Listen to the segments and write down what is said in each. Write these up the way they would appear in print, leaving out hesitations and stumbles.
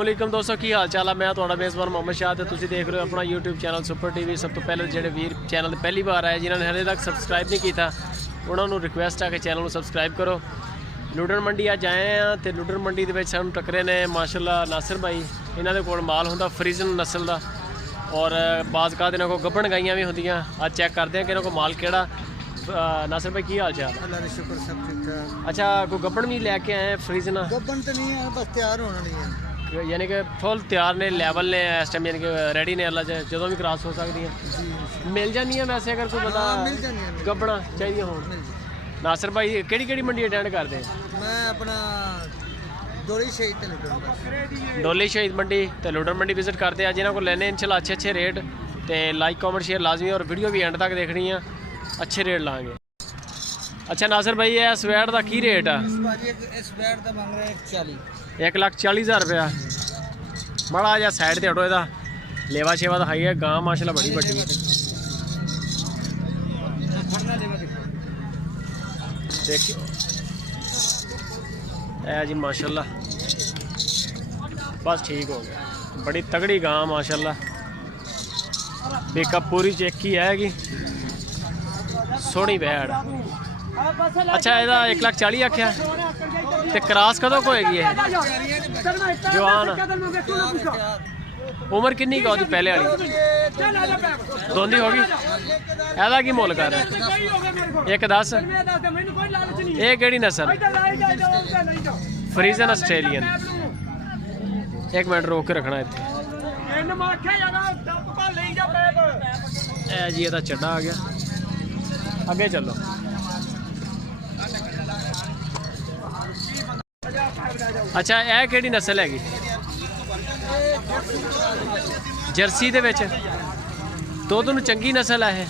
अस्सलामुअलैकुम दोस्तों की हाल चाल है। मैं थोड़ा मेज़बान मोहम्मद शाह तो तुम देख रहे हो अपना यूट्यूब चैनल सुपर टीवी। सब तो पहले जो वीर चैनल पहली बार आए जिन्होंने हाले तक सबसक्राइब नहीं किया उन्होंने रिक्वेस्ट है कि चैनल को सबसक्राइब करो। लुडन मंडी अज आए हैं तो लुडन मंडी के सानू टकरे ने माशाल्लाह नासिर भाई। इन्होंने कोल माल होंदा फ्रीजन नस्ल का और बाज़ का इन्होंने को गब्बन गाइयाँ भी होंदियां। अज चैक करते हैं कि इन्होंने को माल केड़ा। नासिर भाई की हाल चाल? अल्लाह का शुक्र सब ठीक ठाक। अच्छा कोई गब्बन भी लैके आए फ्रीजन? गब्बन तो नहीं है, बस तैयार होना नहीं है, यानी कि फुल तैयार ने लैवल ने इस टाइम यानी कि रेडी ने अल्लाह जो भी क्रॉस हो सकती है मिल जानी है। वैसे अगर कोई बंदा मिल जानी है, गब्बना चाहिए हो। नासिर भाई केड़ी मंडी अटेंड करते हैं? मैं अपना डोली शहीद ते लुडन डोली शहीद मंडी तो लुडन मंडी विजिट करते हैं जिन्होंने को लेने इंशाल्लाह अच्छे रेट। तो लाइक कॉमेंट शेयर लाजमी और वीडियो भी एंड तक देखनी है, अच्छे रेट लाएंगे। अच्छा नासिर भाई है स्वेट का की रेट है? इस बैट का मांग रहे हैं 1,40,000 रुपया। बड़ा जा साइड से हटो इहदा लेवा शेवा दिखाई है। गां माशाल्लाह बड़ी बड़ी देखिए है जी माशाल्लाह। बस ठीक हो गया, बड़ी तगड़ी गां माशाल्लाह। पिकअप पूरी चेक ही है कि सोहनी बैड़। अच्छा ਇਹਦਾ 1,40,000 आख्या ਤੇ ਕ੍ਰਾਸ ਕਦੋਂ ਹੋਏਗੀ ਇਹ ਜਵਾਨ? ਉਮਰ ਕਿੰਨੀ ਕਾ ਉਹਦੀ ਪਹਿਲੇ ਵਾਲੀ? ਦੋਂਦੀ ਹੋ ਗਈ। ਇਹਦਾ ਕੀ ਮੁੱਲ ਕਰ ਰਿਹਾ? 1,10। ਇਹ ਕਿਹੜੀ ਨਸਲ? Friesian Australian. ਇੱਕ ਮਿੰਟ ਰੋਕ ਕੇ ਰੱਖਣਾ ਇੱਥੇ। ਇਹ ਜੀ ਇਹਦਾ ਚੱਡਾ ਆ ਗਿਆ, ਅੱਗੇ ਚੱਲੋ। अच्छा यह केड़ी नस्ल हैगी? जर्सी दे विच दुध नूं चंगी नस्ल है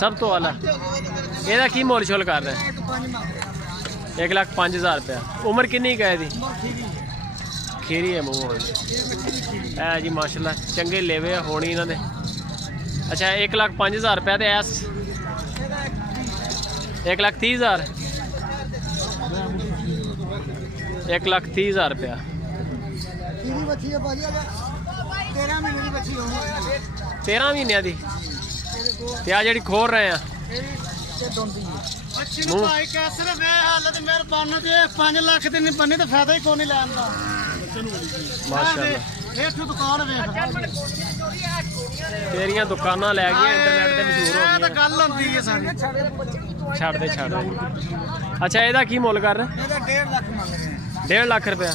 सब तो आला। ਇਹਦਾ की मोल शोल कर रहा है? 1,05,000 रुपया। उम्र किन्नी का है? खीरी है मूँह है जी माशाल्लाह, चंगे लेवे होनी इन्होंने। अच्छा 1,05,000 रुपया। तो एस 1,30,000 1,30,000 रुपया। 13 महीनों की आ जी खोल रहे हैं। 5 लाख के नहीं बनने तो फायदा ही कोई नहीं लैन का। तेरिया दुकाना लै गई इंटरनेट से मशहूर हो गई। गल होंदी है सारी छड़ दे छड़ दे। अच्छा ਇਹਦਾ ਕੀ ਮੁੱਲ ਕਰ ਰਹੇ? 1.5 लाख मांग रहे हैं। 1.5 लाख रुपया।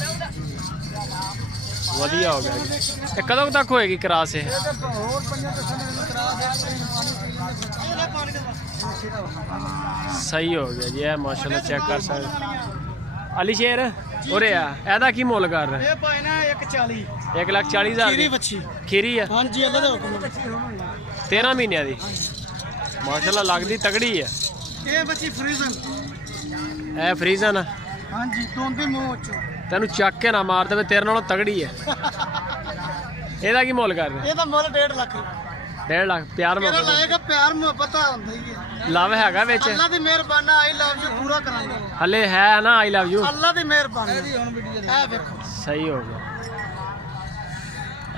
ਵਧੀਆ ਹੋ ਗਿਆ ਜੀ। ਤੇ ਕਦੋਂ ਤੱਕ ਹੋਏਗੀ ਕਰਾਸ ਇਹ? ਸਹੀ ਹੋ ਗਿਆ ਜੀ। ਇਹ ਮਾਸ਼ਾਅੱਲਾ ਚੈੱਕ ਕਰ ਸਕਦੇ ਅਲੀ ਸ਼ੇਰ ਉਰੇ ਆ। ਇਹਦਾ ਕੀ ਮੁੱਲ ਕਰ ਰਹੇ? ਇਹ ਭਾਈ ਨਾ 1,40 1,40,000 ਖੀਰੀ ਬੱਚੀ। ਖੀਰੀ ਆ? ਹਾਂਜੀ ਅੱਲਾ ਦਾ ਹੁਕਮ। 13 ਮਹੀਨਿਆਂ ਦੀ ਮਾਸ਼ਾਅੱਲਾ ਲੱਗਦੀ ਤਗੜੀ ਹੈ। ਇਹ ਬੱਚੀ ਫਰੀਜ਼ਨ। ਇਹ ਫਰੀਜ਼ਨ ਆ? ਹਾਂਜੀ ਦੋਂਦੀ ਮੂੰਹ ਚ ਤੈਨੂੰ ਚੱਕ ਕੇ ਨਾ ਮਾਰ ਦੇਵੇ, ਤੇਰੇ ਨਾਲੋਂ ਤਗੜੀ ਹੈ। ਇਹਦਾ ਕੀ ਮੁੱਲ ਕਰ ਰਹੇ? ਇਹਦਾ ਮੁੱਲ 1.5 ਲੱਖ। 1.5 ਲੱਖ। ਪਿਆਰ ਮੇਰਾ ਮੁਹੱਬਤ ਲਾਏਗਾ, ਪਿਆਰ ਮੁਹੱਬਤ ਤਾਂ ਹੁੰਦਾ ਹੀ ਹੈ। ਲਵ ਹੈਗਾ ਵਿੱਚ? ਅੱਲਾ ਦੀ ਮਿਹਰਬਾਨੀ ਆਈ ਲਵ ਯੂ ਪੂਰਾ ਕਰਾਂਗੇ। ਹਲੇ ਹੈ ਨਾ ਆਈ ਲਵ ਯੂ? ਅੱਲਾ ਦੀ ਮਿਹਰਬਾਨੀ। ਇਹ ਵੇਖੋ ਸਹੀ ਹੋ ਗਿਆ।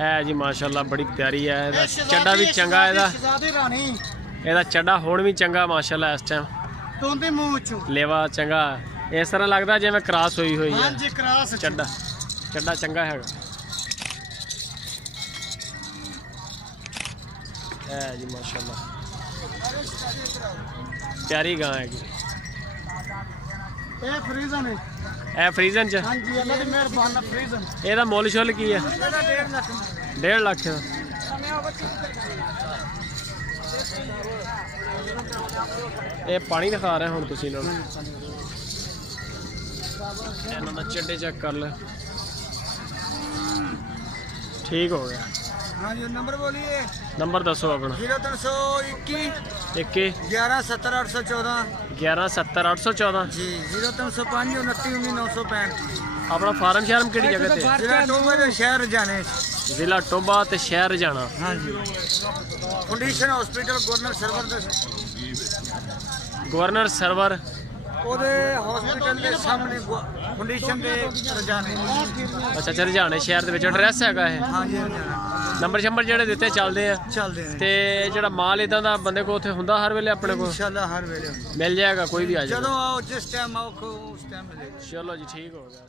ਇਹ ਜੀ ਮਾਸ਼ਾਅੱਲਾ ਬੜੀ ਪਿਆਰੀ ਹੈ। ਇਹਦਾ ਚੱਡਾ ਵੀ ਚੰਗਾ, ਇਹਦਾ ਸ਼ਹਿਜ਼ਾਦੀ ਰਾਣੀ। ਇਹਦਾ ਚੱਡਾ ਹੁਣ ਵੀ ਚੰਗਾ ਮਾਸ਼ਾਅੱਲਾ। ਇਸ ਟਾਈਮ ਦੋਂਦੀ ਮੂੰਹ ਚ ਲੇਵਾ ਚੰਗਾ, ਇਸ ਤਰ੍ਹਾਂ ਲੱਗਦਾ ਜਿਵੇਂ ਕ੍ਰਾਸ ਹੋਈ ਹੋਈ ਹੈ। ਹਾਂਜੀ ਕ੍ਰਾਸ ਚੱਡਾ ਚੰਗਾ ਹੈਗਾ। ਇਹ ਜੀ ਮਾਸ਼ਾਅੱਲਾ ਪਿਆਰੀ ਗਾਂ ਹੈਗੀ। ਇਹ ਫਰੀਜ਼ਨ ਹੈ। ਇਹ ਫਰੀਜ਼ਨ ਚ? ਹਾਂਜੀ ਅੱਲਾ ਦੀ ਮਿਹਰਬਾਨੀ ਨਾਲ ਫਰੀਜ਼ਨ। ਇਹਦਾ ਮੁੱਲ ਸ਼ੁੱਲ ਕੀ ਹੈ? ਇਹਦਾ 1.5 ਲੱਖ। 1.5 ਲੱਖ ਦਾ। ਇਹ ਪਾਣੀ ਦਿਖਾ ਰਹੇ ਹੁਣ ਤੁਸੀਂ ਇਹਨਾਂ ਨੂੰ। ਇਹਨਾਂ ਦਾ ਚੱਡੇ ਚੈੱਕ ਕਰ ਲੈ। ਠੀਕ ਹੋ ਗਿਆ। हाँ जी नंबर बोलिए। नंबर दसो अपना। 0321 21 11 70 814 11 70 814 जी 0305 29 965। अपना फार्म शर्म किहड़ी जगह ते? जिला टोबा ते शहर जाने। जिला टोबा ते शहर जाना। हाँ जी कंडीशन हॉस्पिटल गवर्नर सर्वर गवर्नर सर्वर ਉਹਦੇ ਹਸਪੀਟਲ ਦੇ ਸਾਹਮਣੇ ਕੰਡੀਸ਼ਨ ਦੇ ਰਜਾਨੇ ਅੱਛਾ ਅੱਛਾ ਰੁਝਾਣੇ ਸ਼ਹਿਰ ਦੇ ਵਿੱਚ ਐਡਰੈਸ ਹੈਗਾ ਇਹ ਹਾਂਜੀ ਰਜਾਨਾ ਨੰਬਰ ਸ਼ੰਬਰ ਜਿਹੜੇ ਦਿੱਤੇ ਚੱਲਦੇ ਆ ਚੱਲਦੇ ਨੇ ਤੇ ਜਿਹੜਾ ਮਾਲ ਇਦਾਂ ਦਾ ਬੰਦੇ ਕੋਲ ਉੱਥੇ ਹੁੰਦਾ ਹਰ ਵੇਲੇ ਆਪਣੇ ਕੋਲ ਇਨਸ਼ਾਅੱਲਾ ਹਰ ਵੇਲੇ ਹੁੰਦਾ। ਮਿਲ ਜਾਏਗਾ ਕੋਈ ਵੀ ਆ ਜਾਏਗਾ ਜਦੋਂ ਆਓ ਜਿਸ ਟਾਈਮ ਆਓ ਉਸ ਟਾਈਮ ਮਿਲੇਗਾ। ਚਲੋ ਜੀ ਠੀਕ ਹੋ ਗਿਆ